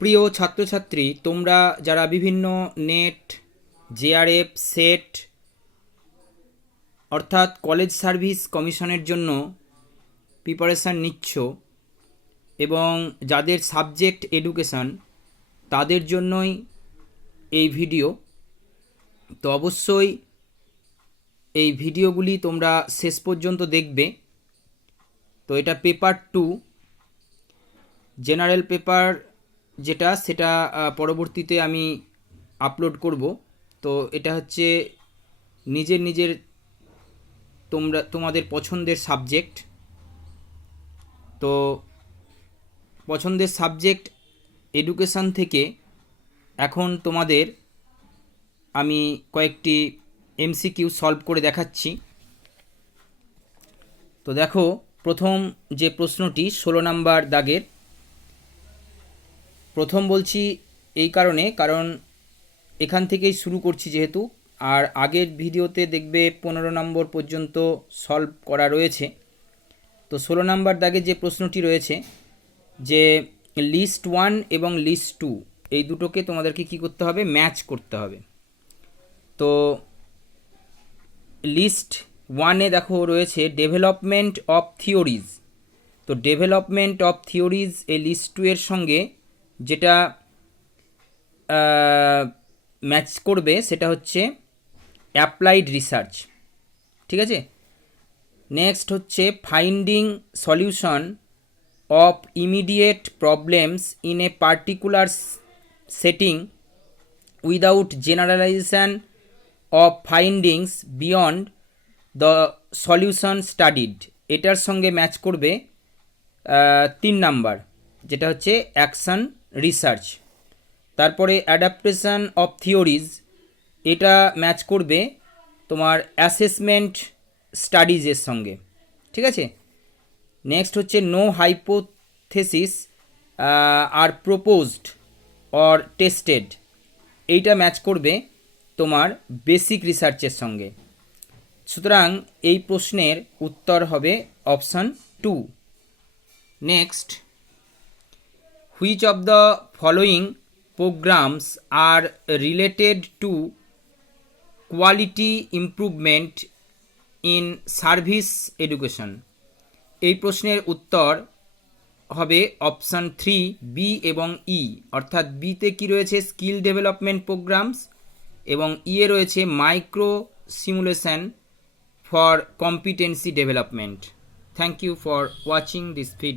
প্রিয় ছাত্রছাত্রী, তোমরা যারা বিভিন্ন নেট, জেআরএফ, সেট অর্থাৎ কলেজ সার্ভিস কমিশনের জন্য প্রিপারেশান নিচ্ছ এবং যাদের সাবজেক্ট এডুকেশান, তাদের জন্যই এই ভিডিও। তো অবশ্যই এই ভিডিওগুলি তোমরা শেষ পর্যন্ত দেখবে। তো এটা পেপার 2, জেনারেল পেপার যেটা, সেটা পরবর্তীতে আমি আপলোড করব। তো এটা হচ্ছে নিজের তোমাদের পছন্দের সাবজেক্ট। তো পছন্দের সাবজেক্ট এডুকেশান থেকে এখন তোমাদের আমি কয়েকটি এমসিকিউ সলভ করে দেখাচ্ছি। তো দেখো, প্রথম যে প্রশ্নটি 16 নাম্বার দাগের। প্রথম বলছি এই কারণ এখান থেকেই শুরু করছি যেহেতু, আর আগের ভিডিওতে দেখবে 15 নম্বর পর্যন্ত সলভ করা রয়েছে। তো 16 নাম্বার দাগে যে প্রশ্নটি রয়েছে যে লিস্ট 1 এবং লিস্ট 2 এই দুটোকে তোমাদেরকে কি করতে হবে, ম্যাচ করতে হবে। তো লিস্ট 1-এ দেখো রয়েছে ডেভেলপমেন্ট অফ থিওরিজ। তো ডেভেলপমেন্ট অফ থিওরিজ এই লিস্ট 2 এর সঙ্গে যেটা ম্যাচ করবে সেটা হচ্ছে অ্যাপ্লাইড রিসার্চ। ঠিক আছে। নেক্সট হচ্ছে finding solution of immediate problems in a particular setting without generalisation of findings beyond the solution studied. এটার সঙ্গে ম্যাচ করবে 3 নাম্বার, যেটা হচ্ছে অ্যাকশন রিসার্চ। তারপরে অ্যাডাপ্টেশন অফ থিওরিজ, এটা ম্যাচ করবে তোমার অ্যাসেসমেন্ট স্টাডিজের সঙ্গে। ঠিক আছে। নেক্সট হচ্ছে no hypothesis are proposed or tested, এইটা ম্যাচ করবে তোমার বেসিক রিসার্চের সঙ্গে। সুতরাং এই প্রশ্নের উত্তর হবে option 2। Next, which of the following programs are related to quality improvement in service education? এই প্রশ্নের উত্তর হবে অপশান 3, বি এবং ই। অর্থাৎ বিতে কি রয়েছে, স্কিল ডেভেলপমেন্ট প্রোগ্রামস, এবং ই এ রয়েছে micro simulation for competency development. Thank you for watching this video.